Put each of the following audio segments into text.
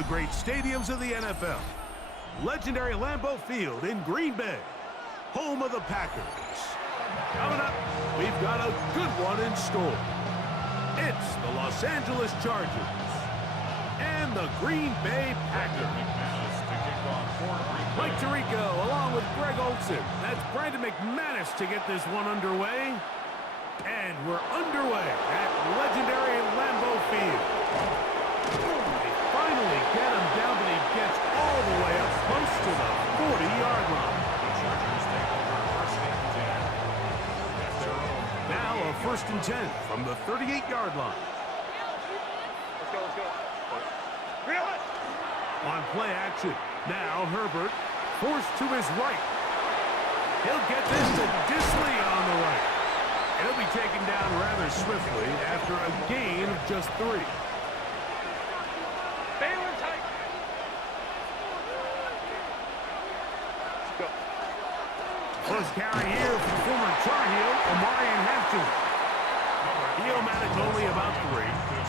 the great stadiums of the NFL. Legendary Lambeau Field in Green Bay, home of the Packers. Coming up, we've got a good one in store. It's the Los Angeles Chargers and the Green Bay Packers. Mike Tirico along with Greg Olsen. That's Brandon McManus to get this one underway. And we're underway at legendary Lambeau Field. They finally get him down, but he gets all the way up close to the 40-yard line. Now a 1st and 10 from the 38-yard line. Let's go. On play action, now Herbert forced to his right. He'll get this to Disley on the right. He'll be taken down rather swiftly after a gain of just 3. Baylor tight. Let's go. First carry here from former Tar Heel, Omarion Hampton. He'll only about 3,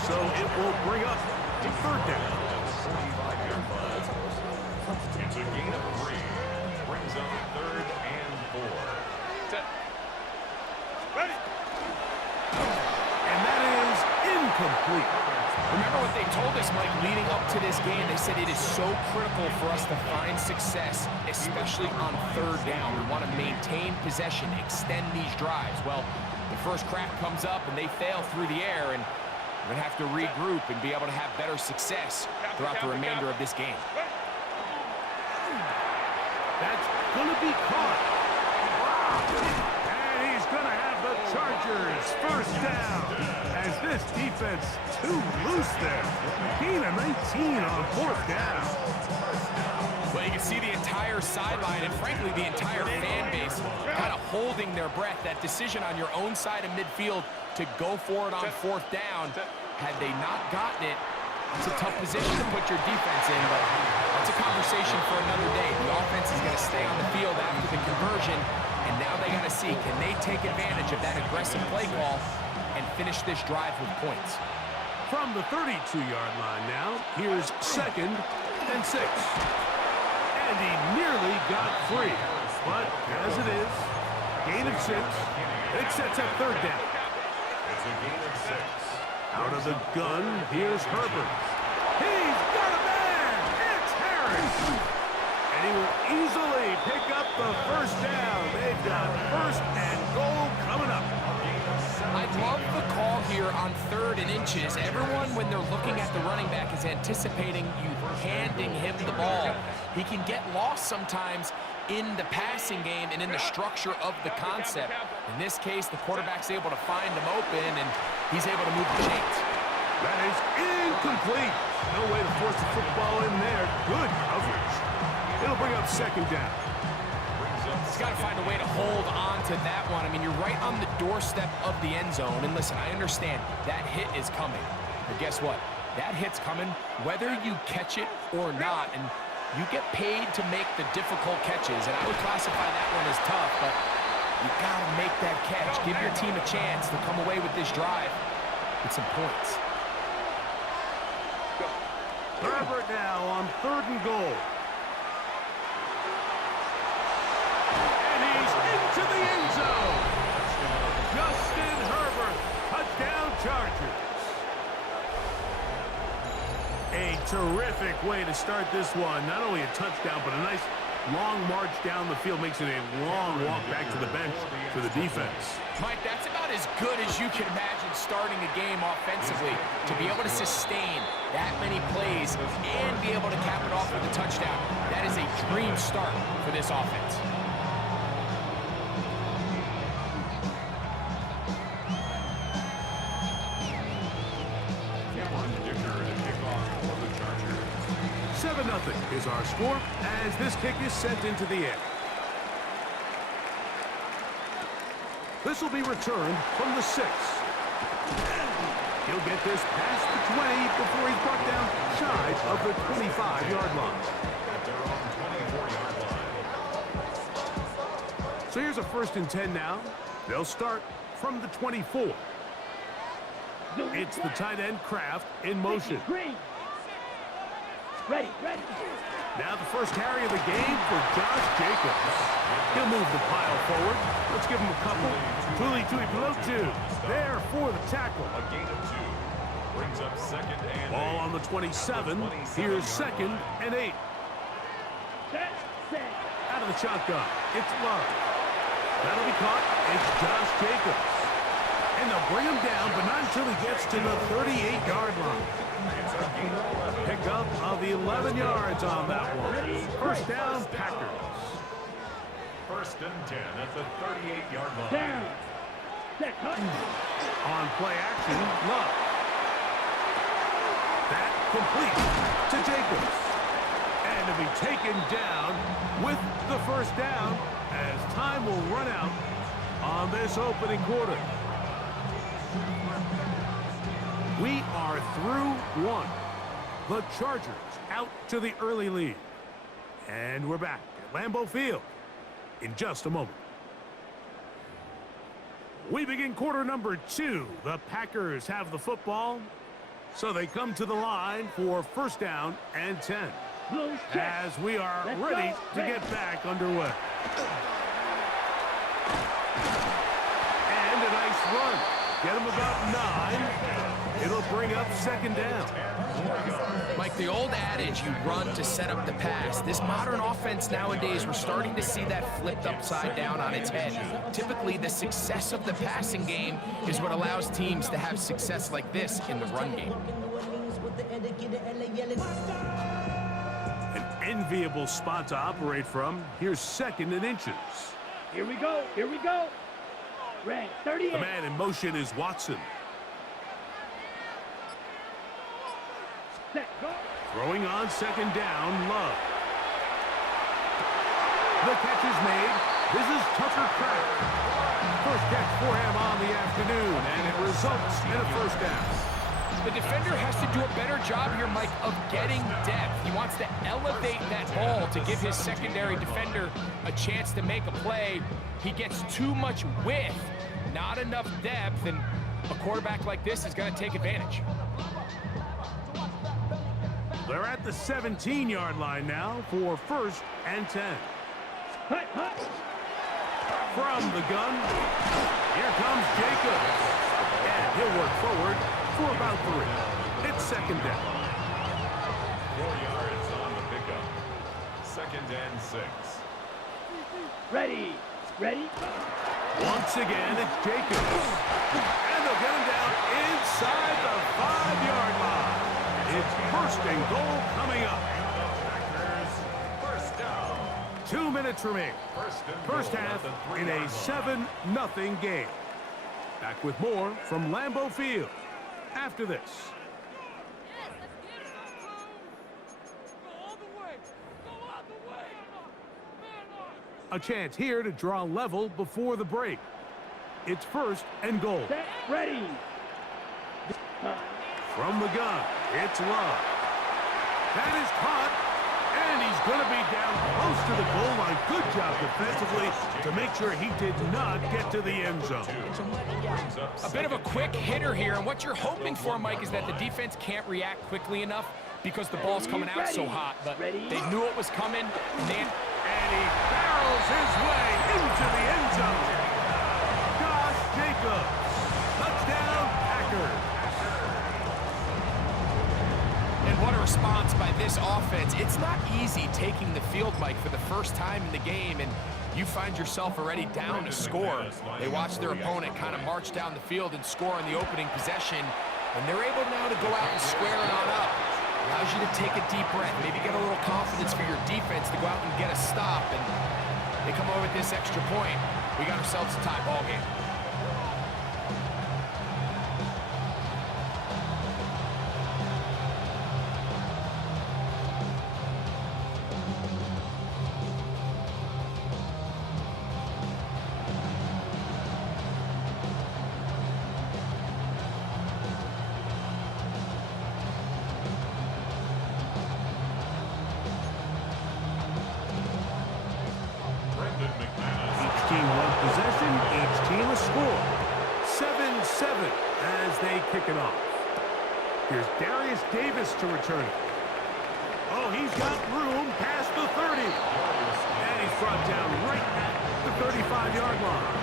so it will bring up the 3rd down. It's a gain of 3. Brings up 3rd and 4. Set. Ready. And that is incomplete. Remember what they told us, Mike, leading up to this game. They said it is so critical for us to find success, especially on 3rd down. We want to maintain possession, extend these drives. Well, the first crack comes up and they fail through the air, and we're going to have to regroup and be able to have better success throughout the remainder of this game. That's going to be caught. And he's going to have the Chargers 1st down. As this defense too loose there. Gain of 19 on 4th down. Well, you can see the entire sideline and, frankly, the entire fan base kind of holding their breath. That decision on your own side of midfield to go for it on 4th down, had they not gotten it, it's a tough position to put your defense in, but that's a conversation for another day. The offense is going to stay on the field after the conversion, and now they got to see, can they take advantage of that aggressive play call and finish this drive with points? From the 32-yard line now, here's 2nd and 6. And he nearly got 3. But as it is, gain of 6. It sets up 3rd down. It's a gain of 6. Out of the gun, here's Herbert. He's got a man! It's Harris! And he will easily pick up the 1st down. They've got 1st and goal coming up. I love the call here on 3rd and inches. Everyone, when they're looking at the running back, is anticipating you handing him the ball. He can get lost sometimes in the passing game and in the structure of the concept. In this case, the quarterback's able to find him open, and he's able to move the chains. That is incomplete. No way to force the football in there. Good coverage. It'll bring up 2nd down. He's got to find a way to hold on to that one. I mean, you're right on the doorstep of the end zone. And listen, I understand that hit is coming. But guess what? That hit's coming whether you catch it or not. And you get paid to make the difficult catches. And I would classify that one as tough, but you got to make that catch. Give your team a chance to come away with this drive with some points. Herbert now on 3rd and goal. To the end zone. Justin Herbert, touchdown Chargers. A terrific way to start this one. Not only a touchdown, but a nice long march down the field. Makes it a long walk back to the bench for the defense. Mike, that's about as good as you can imagine starting a game offensively. To be able to sustain that many plays and be able to cap it off with a touchdown, that is a dream start for this offense. Is our score as this kick is sent into the air. This will be returned from the 6. He'll get this past the 20 before he's brought down shy of the 25-yard line. So here's a 1st and 10 now. They'll start from the 24. It's the tight end Kraft in motion. Now the first carry of the game for Josh Jacobs. He'll move the pile forward. Let's give him a couple. Tuli Tuipulotu there for the tackle. A gain of 2 brings up second and Ball 8. on the 27. Here's second and 8. Out of the shotgun. It's Love. That'll be caught. It's Josh Jacobs. And they'll bring him down, but not until he gets to the 38-yard line. It's a gain of 11. Pickup of 11 yards on that one. First down, Packers. First and 10 at the 38-yard line. On play action, Love. That complete to Jacobs. And to be taken down with the first down as time will run out on this opening quarter. We are through one. The Chargers out to the early lead. And we're back at Lambeau Field in just a moment. We begin quarter number 2. The Packers have the football, so they come to the line for first down and 10. As we are ready to get back underway. And a nice run. Get him about 9. It'll bring up second down. Mike, the old adage, you run to set up the pass. This modern offense nowadays, we're starting to see that flipped upside down on its head. Typically, the success of the passing game is what allows teams to have success like this in the run game. An enviable spot to operate from. Here's second and inches. Here we go. Red 38. The man in motion is Watson. Set, go. Throwing on second down, Love. The catch is made. This is Tucker Kraft. First catch for him on the afternoon, and it results in a first down. The defender has to do a better job here, Mike, of getting depth. He wants to elevate that ball to give his secondary defender a chance to make a play. He gets too much width, not enough depth, and a quarterback like this is going to take advantage. They're at the 17-yard line now for first and 10. From the gun, here comes Jacobs. And he'll work forward for about 3. It's second down. 4 yards on the pickup. Second and 6. Ready. Once again, it's Jacobs. And they'll get him down inside the 5-yard line. It's first and goal coming up. First down. 2 minutes remaining. First half in a 7-0 game. Back with more from Lambeau Field after this. A chance here to draw level before the break. It's first and goal. Set, ready. From the gun, it's Love. That is caught, and he's going to be down close to the goal line. Good job defensively to make sure he did not get to the end zone. A bit of a quick hitter here, and what you're hoping for, Mike, is that the defense can't react quickly enough because the ball's coming out so hot. But they knew it was coming, and he barrels his way into the end zone. Josh Jacobs, touchdown Packers. And what a response by this offense. It's not easy taking the field, Mike, for the first time in the game, and you find yourself already down to score. They watch their opponent kind of march down the field and score on the opening possession, and they're able now to go out and square it on up. Allows you to take a deep breath, maybe get a little confidence for your defense to go out and get a stop, and they come over with this extra point. We got ourselves a tie ball game. Each team one possession, each team a score. 7-7 as they kick it off. Here's Darius Davis to return it. got room past the 30. And he's brought down right at the 35-yard line.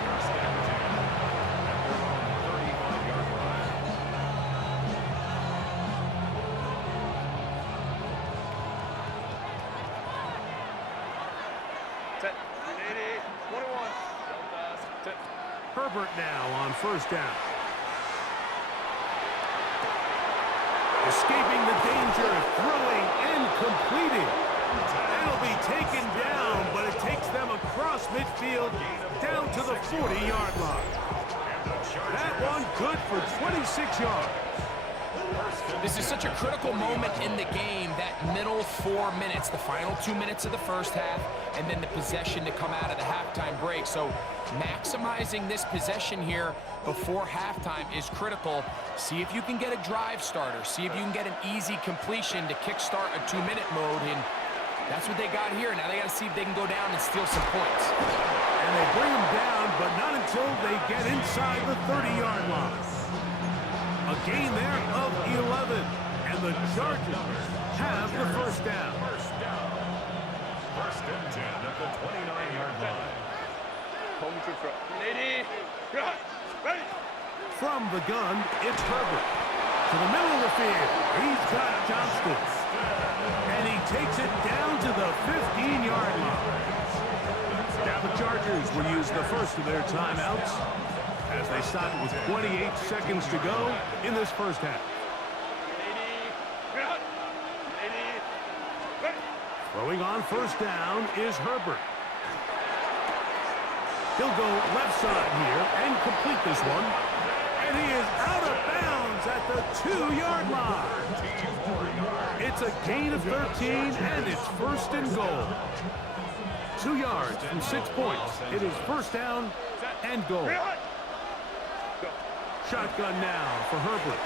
Herbert now on first down. Escaping the danger, throwing and completing. That'll be taken down, but it takes them across midfield down to the 40-yard line. That one good for 26 yards. This is such a critical moment in the game, that middle 4 minutes, the final 2 minutes of the first half, and then the possession to come out of the halftime break. So maximizing this possession here before halftime is critical. See if you can get a drive starter. See if you can get an easy completion to kickstart a 2-minute mode, and that's what they got here. Now they got to see if they can go down and steal some points. And they bring them down, but not until they get inside the 30-yard line. A gain there of 11, and the Chargers have the first down. First and 10 at the 29-yard line. From the gun, it's Herbert. To the middle of the field, he's got Johnston. And he takes it down to the 15-yard line. Now the Chargers will use the first of their timeouts as they stop it with 28 seconds to go in this first half. Throwing on first down is Herbert. He'll go left side here and complete this one. And he is out of bounds at the 2-yard line. It's a gain of 13, and it's first and goal. 2 yards from 6 points. It is first down and goal. Shotgun now for Herbert.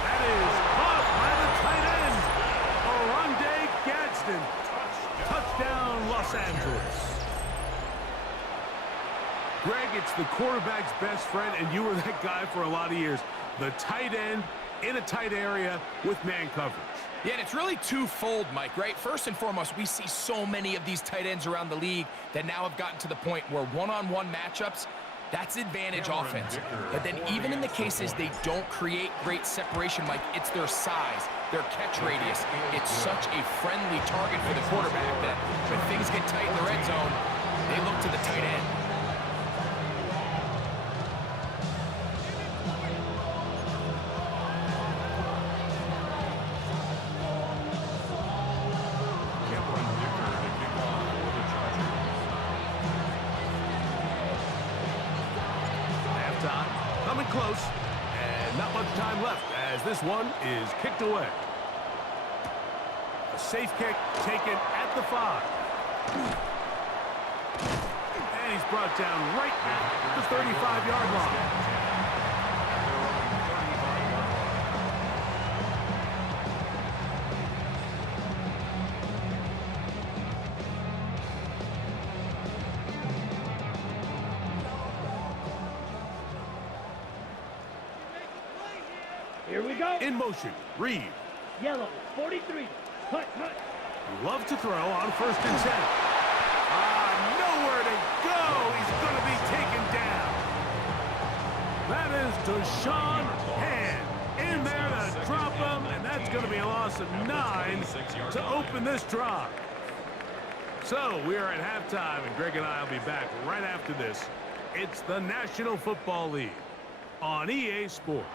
That is caught by the tight end, Oronde Gadsden. Touchdown, Los Angeles. Greg, it's the quarterback's best friend, and you were that guy for a lot of years. The tight end in a tight area with man coverage. Yeah, and it's really twofold, Mike, right? First and foremost, we see so many of these tight ends around the league that now have gotten to the point where one-on-one matchups, that's advantage offense. But then even in the cases they don't create great separation, Mike, it's their size, their catch radius. It's such a friendly target for the quarterback that when things get tight in the red zone, they look to the tight end. Coming close, and not much time left as this one is kicked away. A safe kick taken at the 5. And he's brought down right at the 35-yard line. Here we go. In motion, Reed. Yellow, 43. Hut, hut. Love to throw on first and 10. Nowhere to go. He's going to be taken down. That is Deshaun Hand in there to drop him, and that's going to be a loss of 9 to open this drive. So we are at halftime, and Greg and I will be back right after this. It's the National Football League on EA Sports.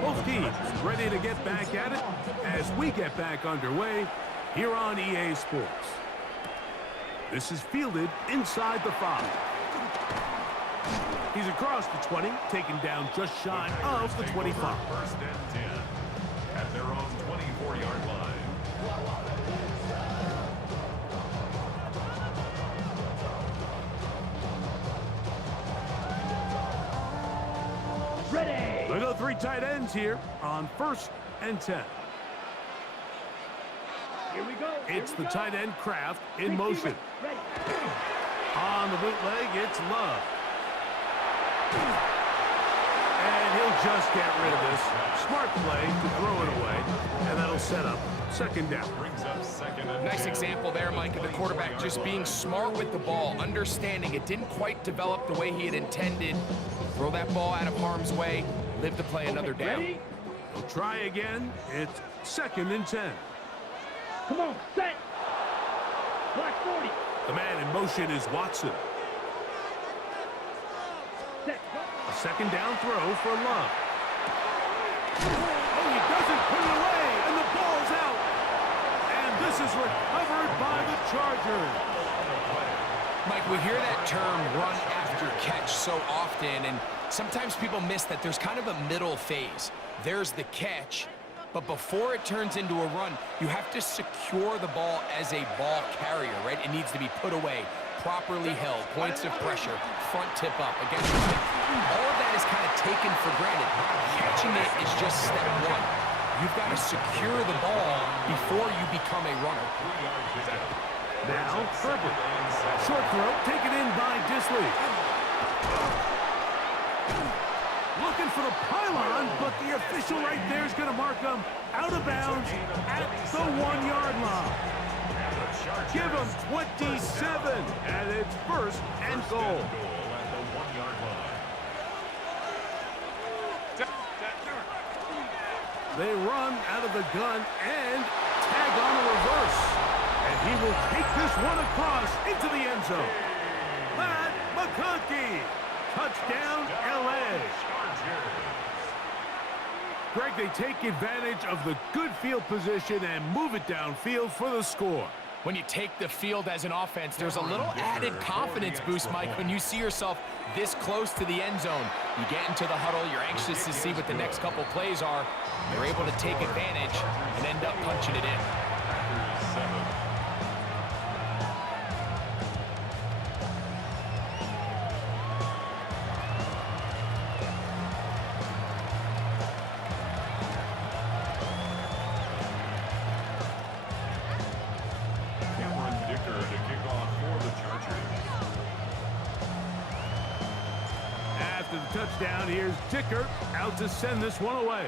Both teams ready to get back at it as we get back underway here on EA Sports. This is fielded inside the 5. He's across the 20, taken down just shy of the 25. First and 10 at their own 24-yard line. three tight ends here on 1st and 10. Here we go. It's the tight end Kraft in Safety motion. ready. On the bootleg, it's Love. And he'll just get rid of this. Smart play to throw it away, and that'll set up 2nd down. Brings up 2nd and Nice 10. example there, Mike, of the quarterback just being smart with the ball, understanding it didn't quite develop the way he had intended. Throw that ball out of harm's way, live to play another down. Ready? He'll try again. It's 2nd and 10. Come on, set. Black 40. The man in motion is Watson. Set. A 2nd down throw for Love. Oh, he doesn't put it away, and the ball's out. And this is recovered by the Chargers. Mike, we hear that term run after catch so often, and sometimes people miss that there's kind of a middle phase. There's the catch, but before it turns into a run, you have to secure the ball as a ball carrier, right? It needs to be put away, properly held, points of pressure, front tip up against the leg. All of that is kind of taken for granted. Catching it is just step one. You've got to secure the ball before you become a runner. Now, Herbert. Short throw taken in by Disley. Looking for the pylon, but the official right there is going to mark him out of bounds at the 1-yard line. Give him 27, and it's 1st and goal. At the 1-yard line. They run out of the gun and tag on a reverse. And he will take this one across into the end zone. Matt McConkey. Touchdown, L.A. Greg, they take advantage of the good field position and move it downfield for the score. When you take the field as an offense, there's a little added confidence boost, Mike, when you see yourself this close to the end zone. You get into the huddle, you're anxious to see what the next couple plays are. You're able to take advantage and end up punching it in. After the touchdown, here's Dicker out to send this one away.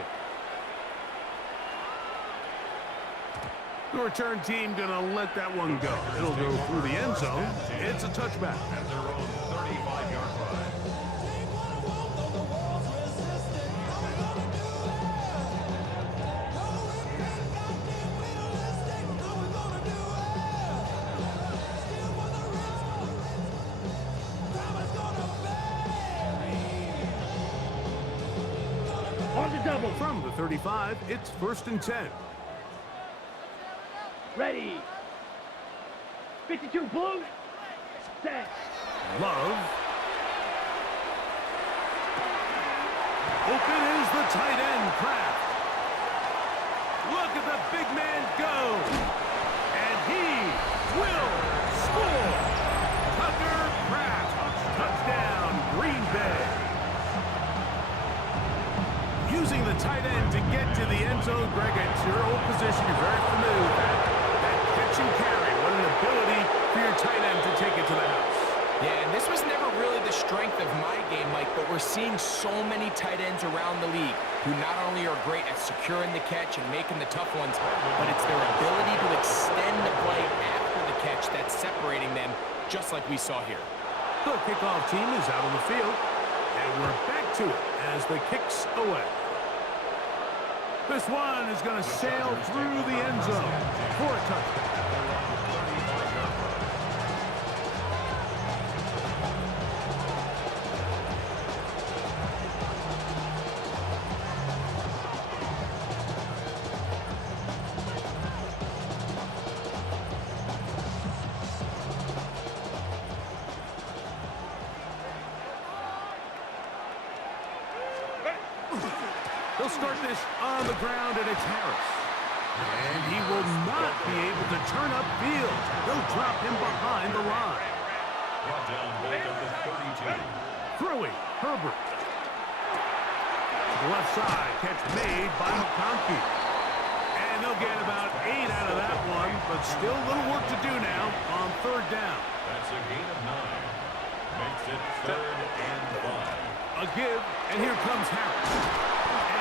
The return team gonna let that one go. It'll go through the end zone. It's a touchback. At their own 35-yard line. On the double. From the 35, it's 1st and 10. Ready. 52 blue. Set. Love. Open is the tight end, Kraft. Look at the big man go. And he will score. Tucker Kraft. Touchdown, Green Bay. Using the tight end to get to the end zone, Greg, it's your old position. You're very familiar with that. That catch and carry. What an ability for your tight end to take it to the house. Yeah, and this was never really the strength of my game, Mike, but we're seeing so many tight ends around the league who not only are great at securing the catch and making the tough ones, but it's their ability to extend the play after the catch that's separating them, just like we saw here. The kickoff team is out on the field, and we're back to it as the kick's away. This one is going to sail through the end zone for a touchdown. They'll start this on the ground, and it's Harris. And he will not be able to turn upfield. They'll drop him behind the line. Brought down back at the 32. Throwing, Herbert. left side. Catch made by McConkey. And they'll get about 8 out of that one, but still a little work to do now on third down. That's a gain of 9. Makes it 3rd and 5. A give, and here comes Harris.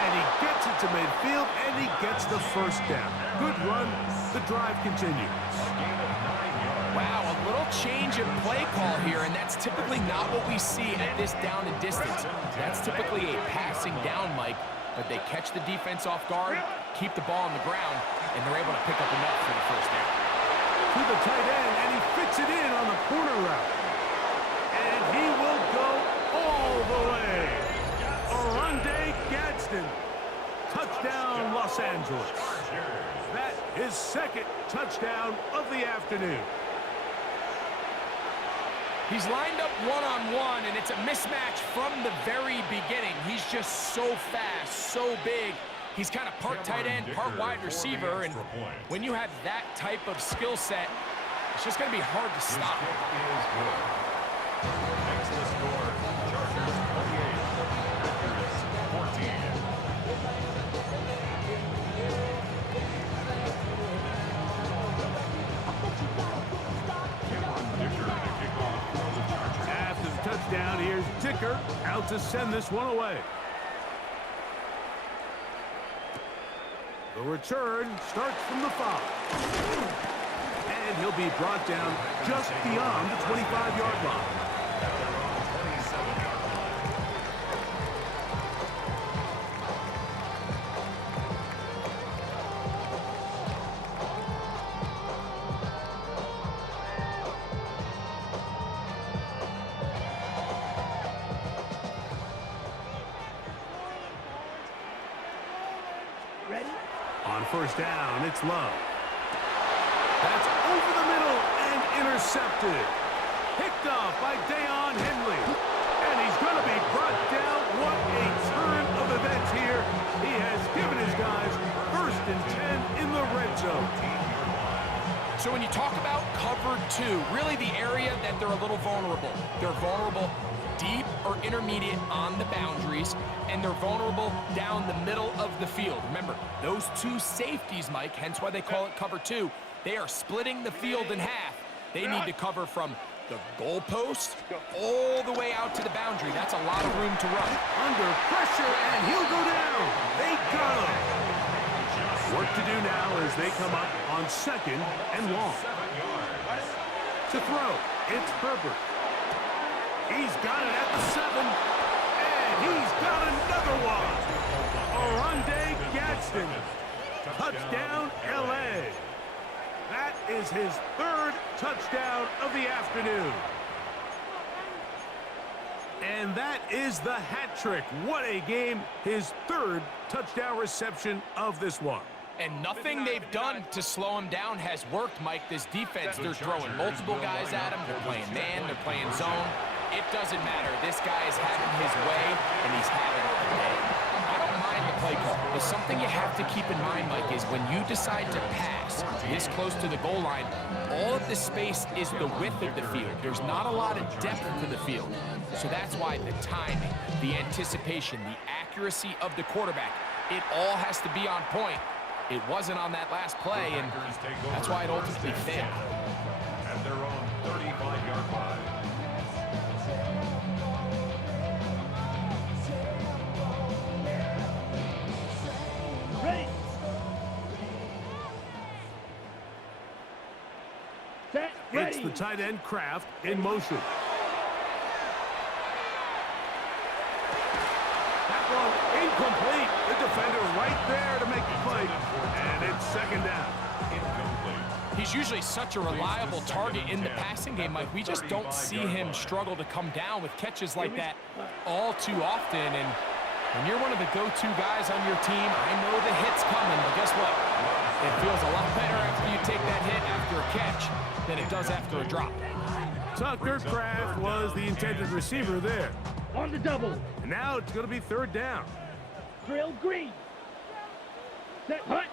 And he gets it to midfield, and he gets the first down. Good run. The drive continues. A gain of 9 yards. Wow, a little change of play call here, and that's typically not what we see at this down and distance. That's typically a passing down, Mike, but they catch the defense off guard, keep the ball on the ground, and they're able to pick up enough for the first down. To the tight end, and he fits it in on the corner route. And he will go all the way. Oronde Gadsden. Touchdown, Los Angeles. That is second touchdown of the afternoon. He's lined up one-on-one, and it's a mismatch from the very beginning. He's just so fast, so big. He's kind of part tight end, part wide receiver, and when you have that type of skill set, it's just going to be hard to stop. Makes the score. Chargers 28. Packers 14. After the touchdown, here's Dicker out to send this one away. The return starts from the 5. And he'll be brought down just beyond the 25-yard line. Ready? On first down, it's Love. That's over the middle and intercepted. Picked off by Deion Henley. And he's going to be brought down. What a turn of events here. He has given his guys 1st and 10 in the red zone. So when you talk about cover 2, really the area that they're a little vulnerable. They're vulnerable deep or intermediate on the boundaries, and they're vulnerable down the middle of the field. Remember, those two safeties, Mike, hence why they call it cover 2, they are splitting the field in half. They need to cover from the goalpost all the way out to the boundary. That's a lot of room to run. Under pressure, and he'll go down. They got him. Work to do now as they come up on 2nd and long. To throw, it's Herbert. He's got it at the 7, and he's got another one. Oronde Gadsden. Touchdown, L.A. That is his 3rd touchdown of the afternoon. And that is the hat trick. What a game. His 3rd touchdown reception of this one. And nothing they've done to slow him down has worked, Mike. This defense, they're throwing multiple guys at him. They're playing man, they're playing zone. It doesn't matter. This guy is having his way, and he's having a day. I don't mind the play call, but something you have to keep in mind, Mike, is when you decide to pass this close to the goal line, all of the space is the width of the field. There's not a lot of depth to the field. So that's why the timing, the anticipation, the accuracy of the quarterback, it all has to be on point. It wasn't on that last play, and that's why it ultimately failed. At their own 35-yard line. Ready? Set, ready. It's the tight end Kraft in motion. That one incomplete. The defender right there to make the play. And it's 2nd down. He's usually such a reliable target in the passing game, Mike. We just don't see him struggle to come down with catches like that all too often. And when you're one of the go-to guys on your team, I know the hit's coming, but guess what? It feels a lot better after you take that hit after a catch than it does after a drop. Tucker Kraft was the intended receiver there. On the double. And now it's going to be 3rd down. Drill green. Set, hut.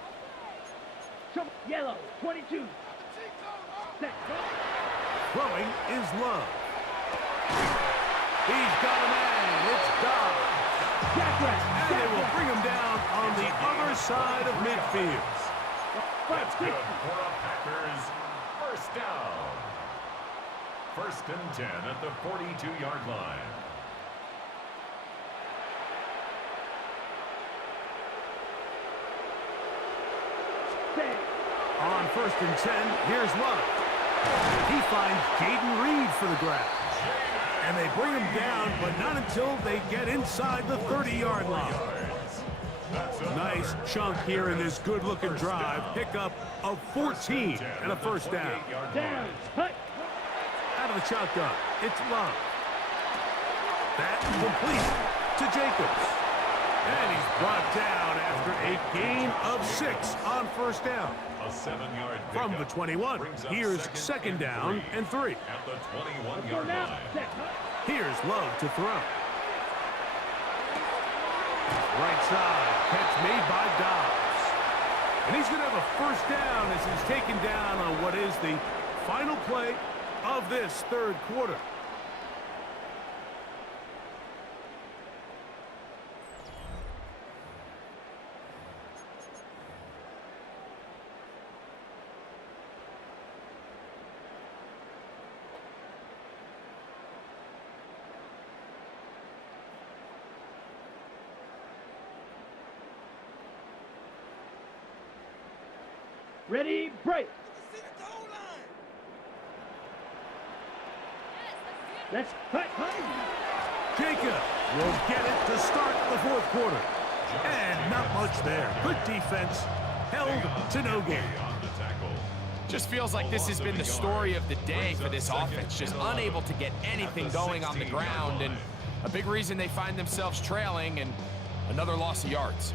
Trouble, yellow, 22. Set, Throwing is Love. He's got a man. It's Dobbs. Jackrack, And they will side of midfield. That's good for a Packers first down. 1st and 10 at the 42-yard line. On 1st and 10, here's Love. He finds Jaden Reed for the grab. And they bring him down, but not until they get inside the 30-yard line. Nice chunk here in this good-looking drive. Pickup of 14 and a first down. Down. Hut. Out of the shotgun, it's Love. That complete to Jacobs. And he's brought down after a gain of 6 on first down. A 7-yard From the 21, here's second down and 3. At the 21-yard line. Here's Love to throw. Right side, catch made by Dobbs. And he's going to have a first down as he's taken down on what is the final play of this third quarter. Ready, break. Let's hut. Jacob will get it to start the fourth quarter. And not much there. Good defense. Held to no gain. Just feels like this has been the story of the day for this offense. Just unable to get anything going on the ground. And a big reason they find themselves trailing and another loss of yards.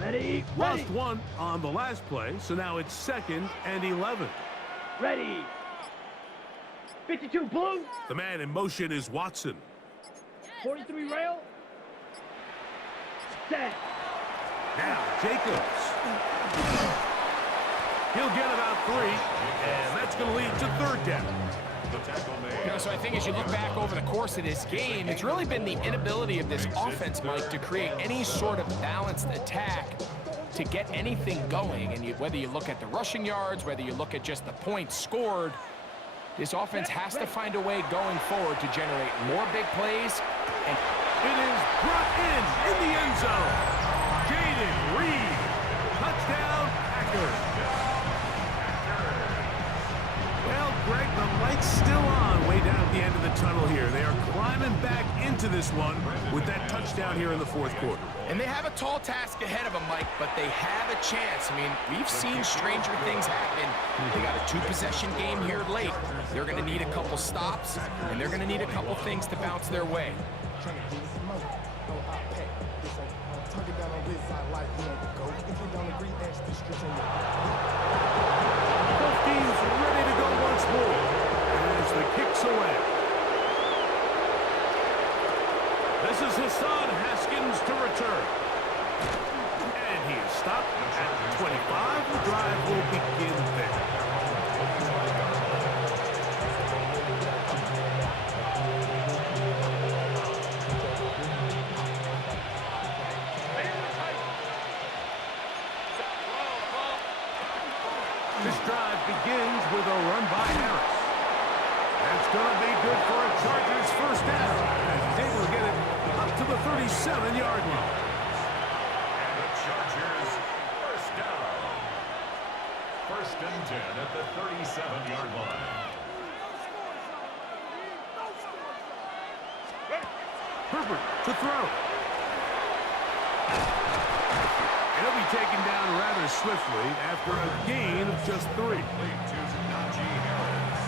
Ready, Lost one on the last play, so now it's 2nd and 11. Ready. 52 blue. The man in motion is Watson. 43 rail. Set. Now Jacobs. He'll get about 3, and that's going to lead to third down. You know, so I think as you look back over the course of this game, it's really been the inability of this offense, Mike, to create any sort of balanced attack to get anything going. And whether you look at the rushing yards, whether you look at just the points scored, this offense has to find a way going forward to generate more big plays. And it is brought in the end zone. Jaden Reed. Touchdown, Packers. Well, Greg, the light's still on way down at the end of the tunnel here. They are climbing back into this one with that touchdown here in the fourth quarter. And they have a tall task ahead of them, Mike, but they have a chance. I mean, we've seen stranger things happen. They got a 2-possession game here late. They're going to need a couple stops, and they're going to need a couple things to bounce their way. Both teams ready to go once more as the kick's away. This is Hassan Haskins to return. And he is stopped at 25. The drive will begin there. This drive begins with a run by Harris. That's going to be good for a Chargers first down. As he's able to get it up to the 37-yard line. And the Chargers first down. 1st and 10 at the 37-yard line. Herbert to throw. He'll be taken down rather swiftly after a gain of just 3. To Najee Harris.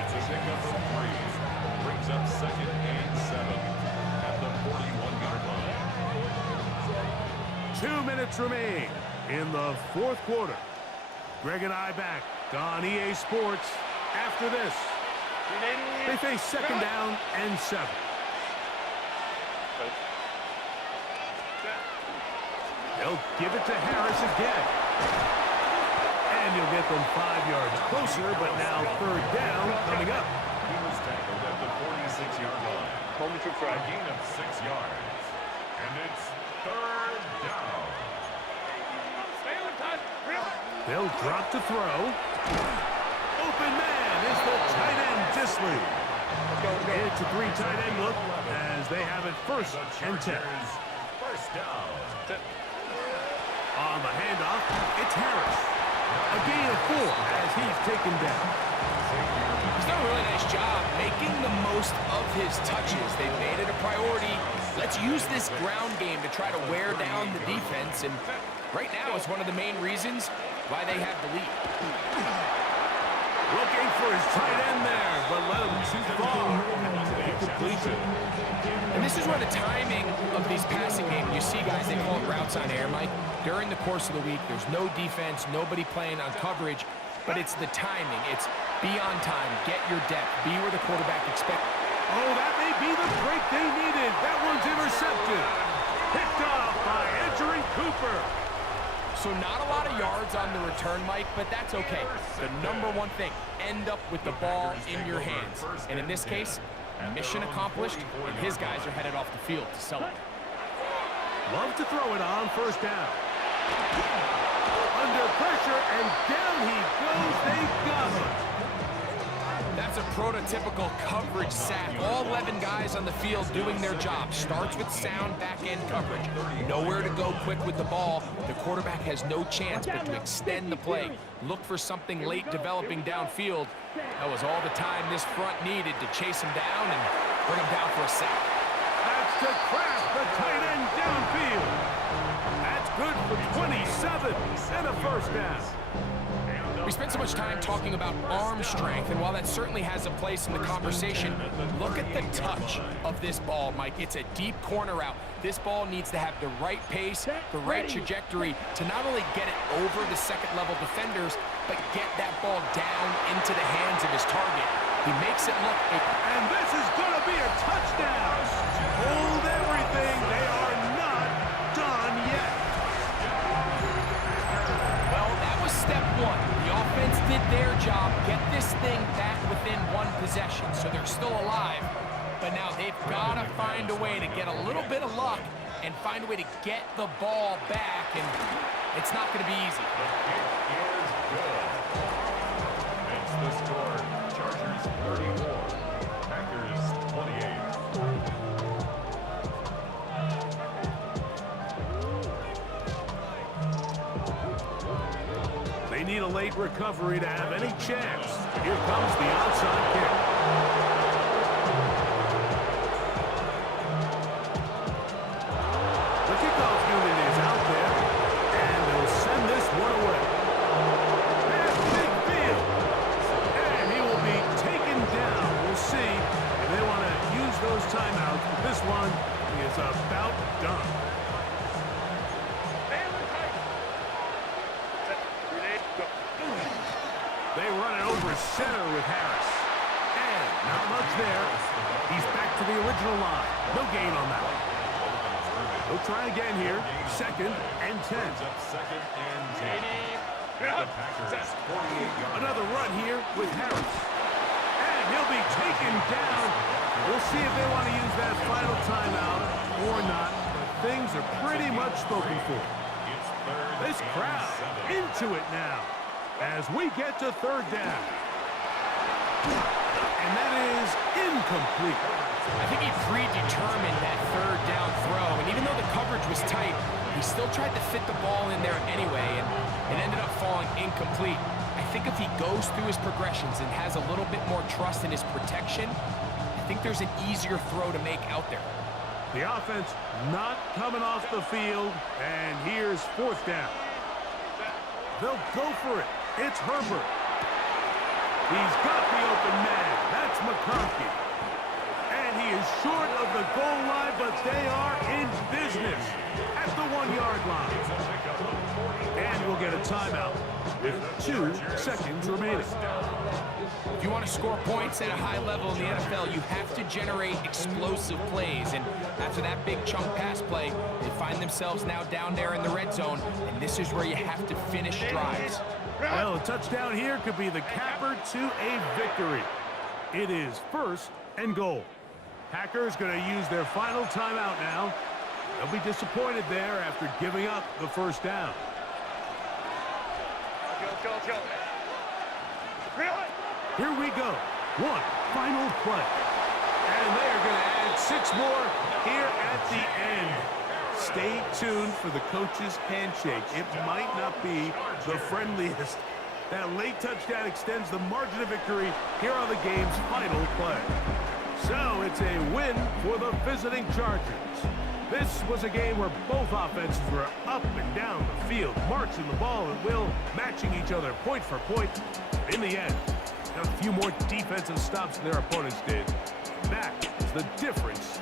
It's a pickup of 3. Brings up 2nd and 7 at the 41-yard line. 2 minutes remain in the fourth quarter. Greg and I back on EA Sports after this. They face 2nd down and 7. They'll give it to Harris again. And you'll get them 5 yards closer, but now third down coming up. He was tackled at the 46-yard line. Momentary A flag. gain of 6 yards. And it's third down. Stay on time. They'll drop to throw. Open man is the tight end, Disley. Let's go. It's a 3 tight end look as they have it first and 10. First down. On the handoff, it's Harris. A gain of 4 as he's taken down. He's done a really nice job making the most of his touches. They've made it a priority. Let's use this ground game to try to wear down the defense, and right now it's one of the main reasons why they have the lead. Looking for his tight end there, but let him too far. Incompletion. And this is where the timing of these passing games, you see guys, they call it routes on air, Mike. During the course of the week, there's no defense, nobody playing on coverage, but it's the timing. It's be on time, get your depth, be where the quarterback expects. Oh, that may be the break they needed. That one's intercepted. Picked off by Edgerrin Cooper. So not a lot of yards on the return, Mike, but that's okay. The number one thing, end up with the ball in your hands. And in this case, mission accomplished, and his guys are headed off the field to celebrate. Love to throw it on first down. Under pressure, and down he goes. They got him. That's a prototypical coverage sack. All 11 guys on the field doing their job. Starts with sound back-end coverage. Nowhere to go quick with the ball. The quarterback has no chance but to extend the play. Look for something late developing downfield. That was all the time this front needed to chase him down and bring him down for a sack. That's to Kraft, the tight end downfield. That's good for 27 and a first down. We spent so much time talking about arm strength, and while that certainly has a place in the conversation, look at the touch of this ball, Mike. It's a deep corner route. This ball needs to have the right pace, the right trajectory to not only get it over the second-level defenders, but get that ball down into the hands of his target. He makes it look... And this is going to be a touchdown. Hold everything. They are not done yet. Well, that was step one. The offense did their job, get this thing back within one possession, so they're still alive. But now they've got to find a way to get a little bit of luck and find a way to get the ball back, and it's not going to be easy. The kick is good. Makes the score. Chargers 34. Packers 28. They need a late recovery to have any chance. Here comes the onside kick. The kickoff unit is out there, and they'll send this one away. Pass midfield, and he will be taken down. We'll see if they want to use those timeouts, but this one is about done. They run it over center with Harris. And not much there. He's back to the original line. No gain on that one. They'll try again here. Second and 10. Second and 10. The Packers 48 yards. Another run here with Harris. And he'll be taken down. We'll see if they want to use that final timeout or not. But things are pretty much spoken for. It's third This crowd into it now as we get to third down. And that is incomplete. I think he predetermined that third down throw, and even though the coverage was tight, he still tried to fit the ball in there anyway, and it ended up falling incomplete. I think if he goes through his progressions and has a little bit more trust in his protection, I think there's an easier throw to make out there. The offense not coming off the field, and here's fourth down. They'll go for it. It's Herbert. He's got the open man. That's McConkey. And he is short of the goal line, but they are in business at the 1-yard line. And we'll get a timeout with 2 seconds remaining. If you want to score points at a high level in the NFL, you have to generate explosive plays. And after that big chunk pass play, they find themselves now down there in the red zone, and this is where you have to finish drives. Well, a touchdown here could be the capper to a victory. It is 1st and goal. Packers going to use their final timeout now. They'll be disappointed there after giving up the 1st down. Go. Here we go. One final play. And they are going to add 6 more here at the end. Stay tuned for the coach's handshake. It might not be the friendliest. That late touchdown extends the margin of victory here on the game's final play. So it's a win for the visiting Chargers. This was a game where both offenses were up and down the field, marching the ball at will, matching each other point for point. In the end, got a few more defensive stops than their opponents did. That is the difference